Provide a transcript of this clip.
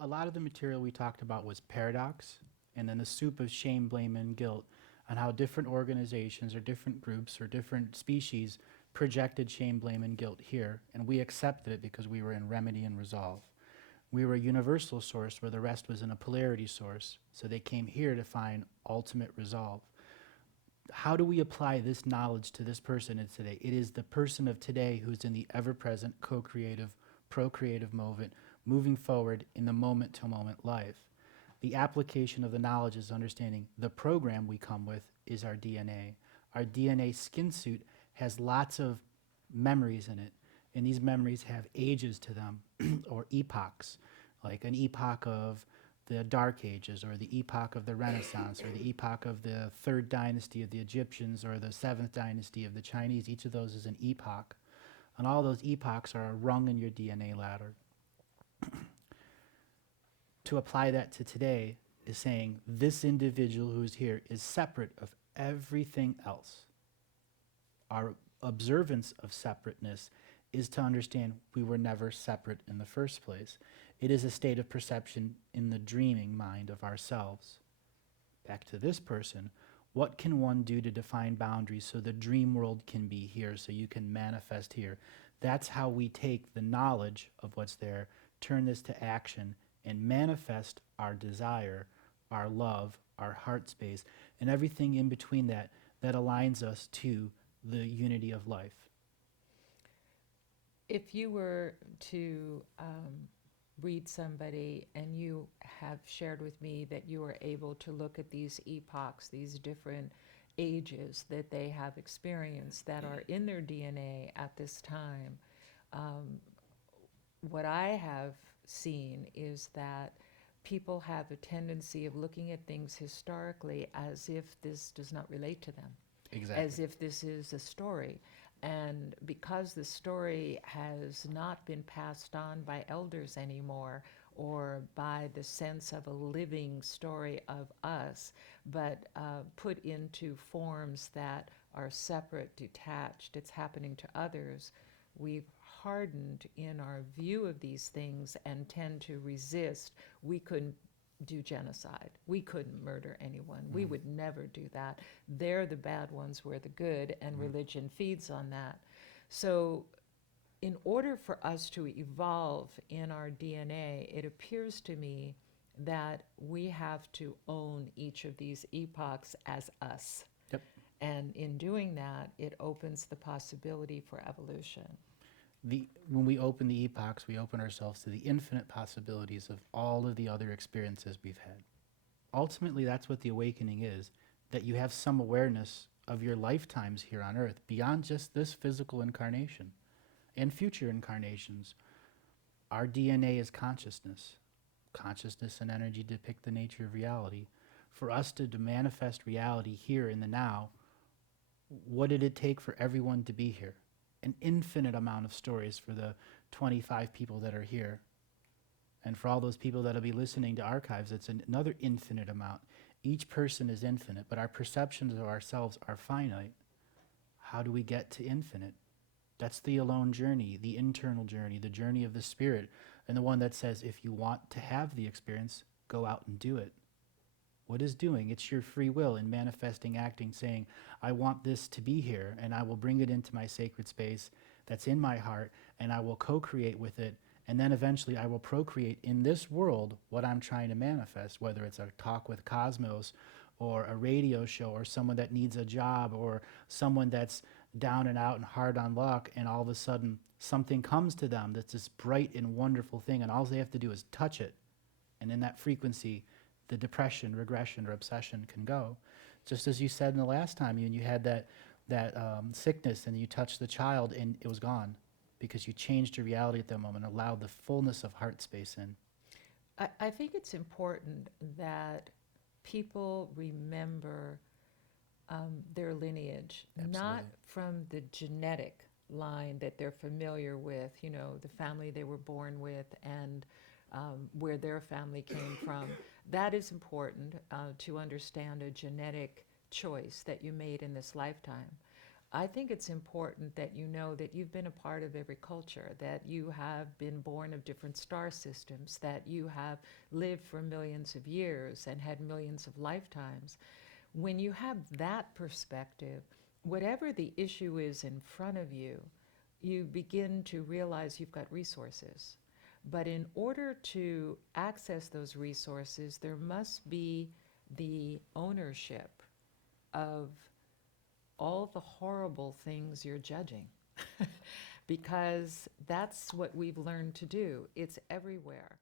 A lot of the material we talked about was paradox, and then the soup of shame, blame, and guilt, on how different organizations or different groups or different species projected shame, blame, and guilt here, and we accepted it because we were in remedy and resolve. We were a universal source where the rest was in a polarity source, so they came here to find ultimate resolve. How do we apply this knowledge to this person of today? It is the person of today who's in the ever-present, co-creative, procreative moment, moving forward in the moment-to-moment life. The application of the knowledge is understanding the program we come with is our DNA. Our DNA skin suit has lots of memories in it, and these memories have ages to them, or epochs, like an epoch of the Dark Ages, or the epoch of the Renaissance, or the epoch of the third dynasty of the Egyptians, or the seventh dynasty of the Chinese. Each of those is an epoch. And all those epochs are a rung in your DNA ladder. To apply that to today is saying this individual who's here is separate of everything else. Our observance of separateness is to understand we were never separate in the first place. It is a state of perception in the dreaming mind of ourselves. Back to this person, what can one do to define boundaries so the dream world can be here, so you can manifest here? That's how we take the knowledge of what's there, turn this to action, and manifest our desire, our love, our heart space, and everything in between that that aligns us to the unity of life. If you were to read somebody and you have shared with me that you are able to look at these epochs, these different ages that they have experienced that are in their DNA at this time, what I have seen is that people have a tendency of looking at things historically as if this does not relate to them, Exactly. as if this is a story. And because the story has not been passed on by elders anymore, or by the sense of a living story of us, but put into forms that are separate, detached, it's happening to others, we've hardened in our view of these things and tend to resist. We couldn't do genocide. We couldn't murder anyone. We would never do that. They're the bad ones, we're the good, and religion feeds on that. So in order for us to evolve in our DNA, it appears to me that we have to own each of these epochs as us. Yep. And in doing that, it opens the possibility for evolution. When we open the epochs, we open ourselves to the infinite possibilities of all of the other experiences we've had. Ultimately, that's what the awakening is, that you have some awareness of your lifetimes here on earth beyond just this physical incarnation and future incarnations. Our DNA is consciousness. Consciousness and energy depict the nature of reality. For us to manifest reality here in the now, what did it take for everyone to be here? An infinite amount of stories for the 25 people that are here. And for all those people that'll be listening to archives, it's another infinite amount. Each person is infinite, but our perceptions of ourselves are finite. How do we get to infinite? That's the alone journey, the internal journey, the journey of the spirit, and the one that says, if you want to have the experience, go out and do it. What is doing? It's your free will in manifesting, acting, saying, I want this to be here, and I will bring it into my sacred space that's in my heart, and I will co-create with it, and then eventually I will procreate in this world what I'm trying to manifest, whether it's a talk with Cosmos, or a radio show, or someone that needs a job, or someone that's down and out and hard on luck, and all of a sudden something comes to them that's this bright and wonderful thing, and all they have to do is touch it. And in that frequency, the depression, regression, or obsession can go. Just as you said in the last time, you had that sickness, and you touched the child, and it was gone because you changed your reality at that moment, allowed the fullness of heart space in. I think it's important that people remember their lineage, Absolutely. not from the genetic line that they're familiar with, the family they were born with and where their family came from. That is important to understand a genetic choice that you made in this lifetime. I think it's important that you know that you've been a part of every culture, that you have been born of different star systems, that you have lived for millions of years and had millions of lifetimes. When you have that perspective, whatever the issue is in front of you, you begin to realize you've got resources. But in order to access those resources, there must be the ownership of all the horrible things you're judging. Because that's what we've learned to do. It's everywhere.